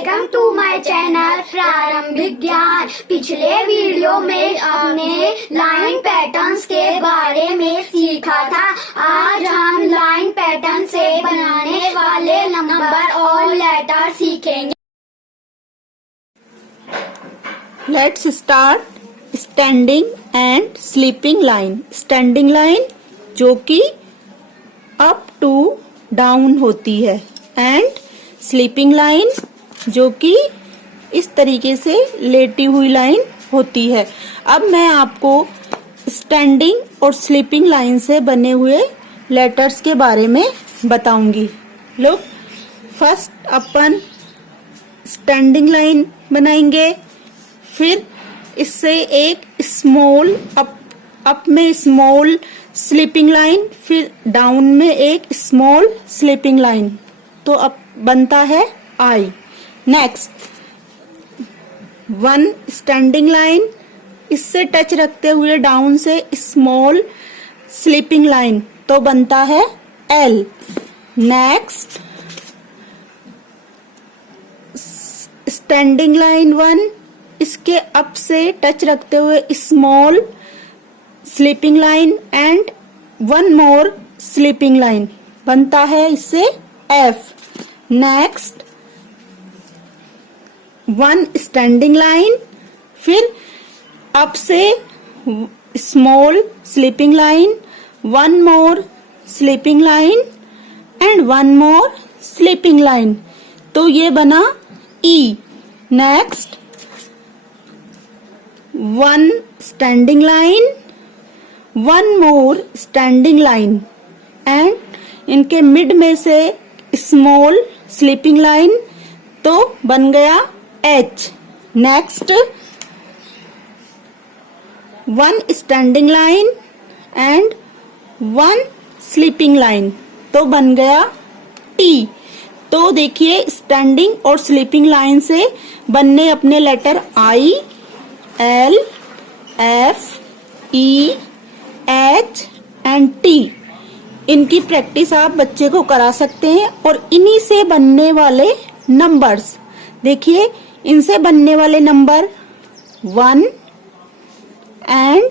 Welcome to my channel प्रारंभिक ज्ञान। पिछले वीडियो में हमने लाइन पैटर्न्स के बारे में सीखा था। आज हम लाइन पैटर्न से बनाने वाले नंबर और लेटर सीखेंगे। Let's start standing and sleeping line. Standing line जो कि अप टू डाउन होती है एंड स्लीपिंग लाइन जो कि इस तरीके से लेटी हुई लाइन होती है। अब मैं आपको स्टैंडिंग और स्लीपिंग लाइन से बने हुए लेटर्स के बारे में बताऊंगी। लोग फर्स्ट अपन स्टैंडिंग लाइन बनाएंगे, फिर इससे एक स्मॉल अप में स्मॉल स्लीपिंग लाइन, फिर डाउन में एक स्मॉल स्लीपिंग लाइन, तो अब बनता है आई। नेक्स्ट वन स्टैंडिंग लाइन, इससे टच रखते हुए डाउन से स्मॉल स्लीपिंग लाइन, तो बनता है L. Next standing line one, इसके अप से टच रखते हुए small sleeping line and one more sleeping line, बनता है इससे F. Next one standing line, फिर अप से small sleeping line, one more sleeping line and one more sleeping line, तो ये बना E. Next one standing line, one more standing line and इनके mid में से स्मॉल स्लीपिंग लाइन, तो बन गया H. Next one standing line and one sleeping line, तो बन गया टी। तो देखिए स्टैंडिंग और स्लीपिंग लाइन से बनने अपने letter I, L, F, E, H and T. इनकी प्रैक्टिस आप बच्चे को करा सकते हैं। और इन्हीं से बनने वाले नंबर्स देखिए, इनसे बनने वाले नंबर 1 एंड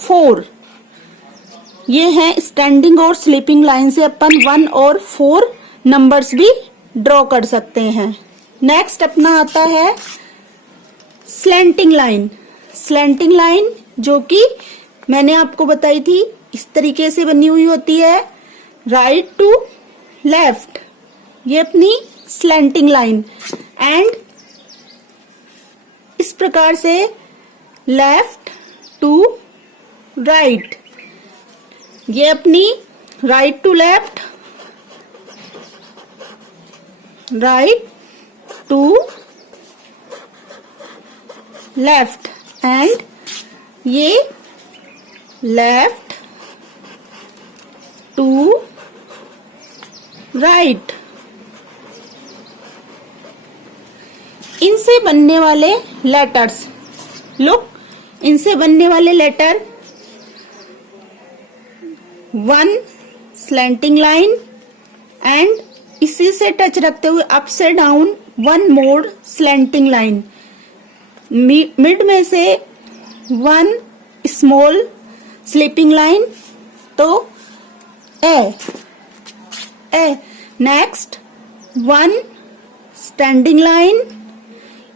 4, ये हैं स्टैंडिंग और स्लीपिंग लाइन से अपन 1 और 4 नंबर्स भी ड्रॉ कर सकते हैं। नेक्स्ट अपना आता है स्लैंटिंग लाइन। स्लैंटिंग लाइन जो कि मैंने आपको बताई थी, इस तरीके से बनी हुई होती है, राइट टू लेफ्ट, ये अपनी स्लैंटिंग लाइन। एंड इस प्रकार से लेफ्ट टू राइट, ये अपनी right to left, right to left and ये लेफ्ट टू राइट। इनसे बनने वाले लेटर्स, लुक, इनसे बनने वाले लेटर 1 स्लैंटिंग लाइन एंड इसी से टच रखते हुए अप से down 1 more slanting line, mid में से 1 स्मॉल स्लीपिंग लाइन, तो ए। नेक्स्ट 1 स्टैंडिंग लाइन,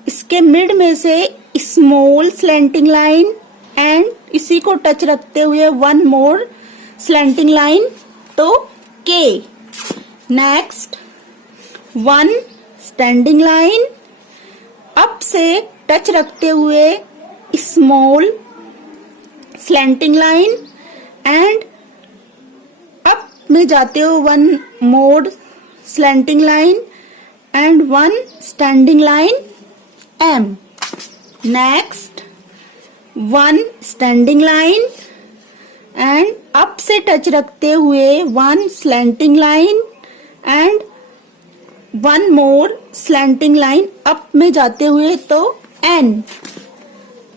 इसके मिड में से स्मॉल स्लैंटिंग लाइन एंड इसी को टच रखते हुए 1 मोर स्लैंटिंग लाइन, तो K. Next 1 standing line, up से टच रखते हुए small slanting line and up में जाते हुए 1 more slanting line and 1 standing line M. Next 1 standing line and up से टच रखते हुए 1 slanting line and 1 more slanting line up में जाते हुए, तो N.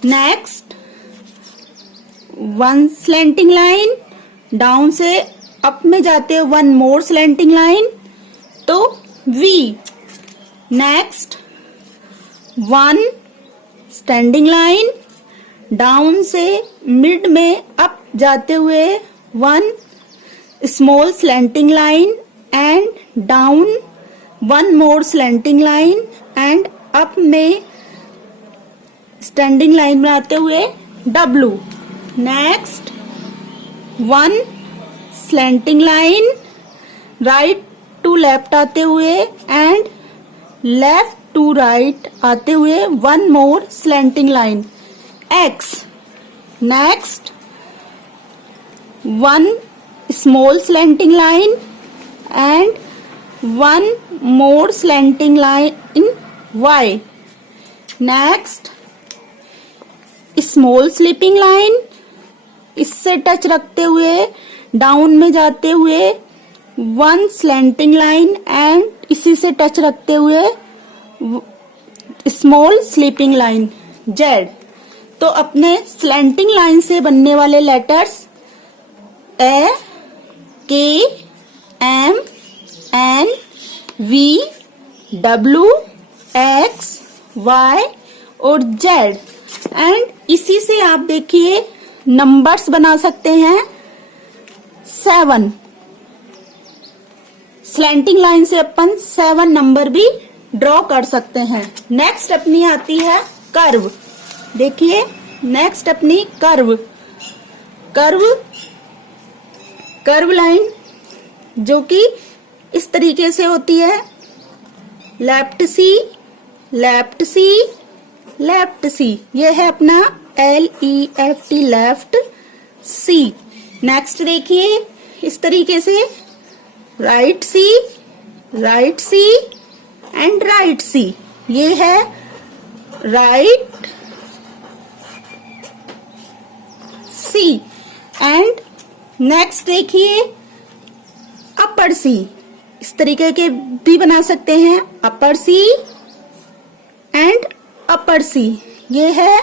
Next 1 slanting line, down से अप में जाते 1 मोर स्लैंटिंग लाइन, तो V. Next 1 standing line, down से मिड में अप जाते हुए 1 small slanting line and down 1 more slanting line and up में स्टैंडिंग लाइन बनाते हुए W। Next 1 slanting line, right to left आते हुए एंड लेफ्ट टू राइट आते हुए 1 more slanting line X। Next 1 small slanting line and 1 more slanting line Y। Next small sleeping line, इससे touch रखते हुए down में जाते हुए 1 स्लैंटिंग लाइन एंड इसी से टच रखते हुए स्मॉल स्लीपिंग लाइन Z। तो अपने स्लैंटिंग लाइन से बनने वाले letters A, K, M, N, V, W, X, Y और Z एंड इसी से आप देखिए नंबर्स बना सकते हैं 7। स्लैंटिंग लाइन से अपन 7 नंबर भी ड्रॉ कर सकते हैं। नेक्स्ट अपनी आती है कर्व। देखिए नेक्स्ट अपनी कर्व लाइन जो कि इस तरीके से होती है, लेफ्ट सी लेफ्ट सी लेफ्ट सी, ये है अपना LEFT लेफ्ट सी। नेक्स्ट देखिए इस तरीके से राइट सी एंड राइट सी, ये है राइट सी। एंड नेक्स्ट देखिए अपर सी, इस तरीके के भी बना सकते हैं, अपर सी एंड अपर सी, ये है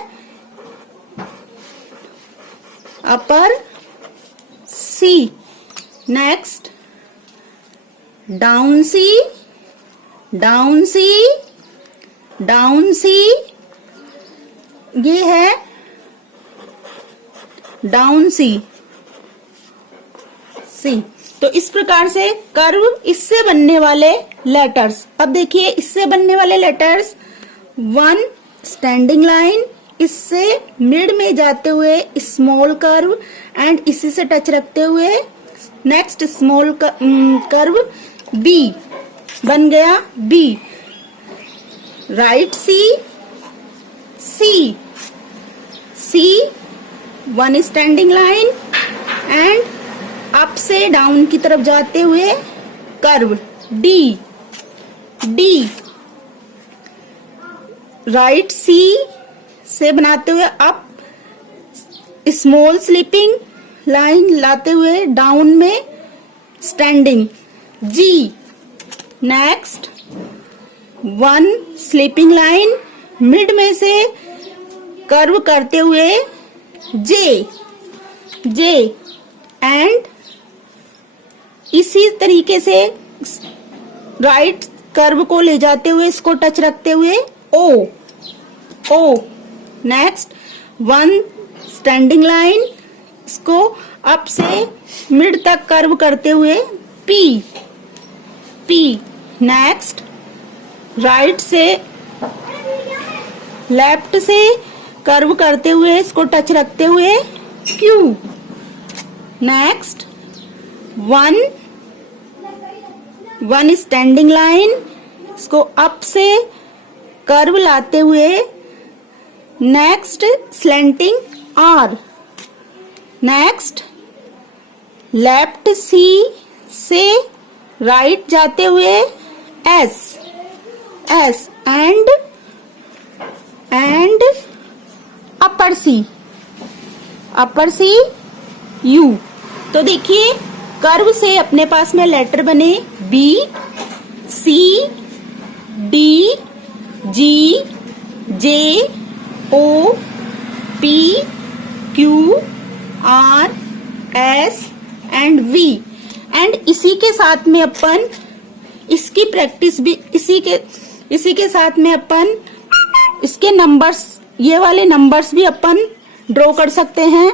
अपर सी। नेक्स्ट डाउन सी डाउन सी डाउन सी, ये है डाउन सी। तो इस प्रकार से कर्व, इससे बनने वाले लेटर्स। अब देखिए इससे बनने वाले लेटर्स 1 स्टैंडिंग लाइन, इससे मिड में जाते हुए स्मॉल कर्व एंड इसी से टच रखते हुए नेक्स्ट स्मॉल कर्व B बन गया B। Right see 1 standing line and up से डाउन की तरफ जाते हुए कर्व D। राइट सी से बनाते हुए अप स्मॉल स्लीपिंग लाइन लाते हुए डाउन में standing G। Next 1 sleeping line, mid में से कर्व करते हुए J एंड इसी तरीके से राइट कर्व को ले जाते हुए इसको टच रखते हुए O। नेक्स्ट 1 स्टैंडिंग लाइन, इसको अप से मिड तक कर्व करते हुए P। नेक्स्ट राइट से लेफ्ट से कर्व करते हुए इसको टच रखते हुए Q। नेक्स्ट 1 स्टैंडिंग लाइन, इसको अप से कर्व लाते हुए next slanting R। Next left सी से राइट जाते हुए S एंड अपर सी U। तो देखिए कर्व से अपने पास में लेटर बने B, C, D, G, J, O, P, Q, R, S and V। And इसी के साथ में अपन इसकी प्रैक्टिस भी इसी के साथ में अपन इसके नंबर्स, ये वाले नंबर्स भी अपन ड्रॉ कर सकते हैं।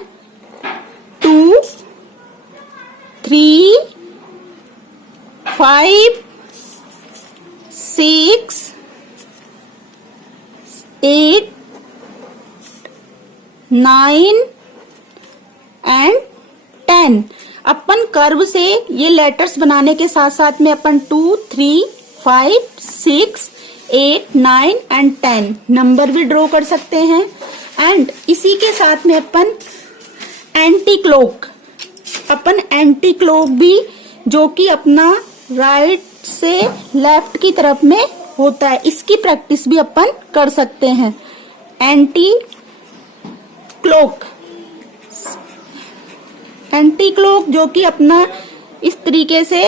2, 3, 5, 6, 8, 9 एंड 10। अपन कर्व से ये लेटर्स बनाने के साथ साथ में अपन 2, 3, 5, 6, 8, 9 एंड 10 नंबर भी ड्रॉ कर सकते हैं। एंड इसी के साथ में अपन एंटी क्लॉक, भी जो कि अपना राइट से लेफ्ट की तरफ में होता है, इसकी प्रैक्टिस भी अपन कर सकते हैं। एंटी क्लॉक जो कि अपना इस तरीके से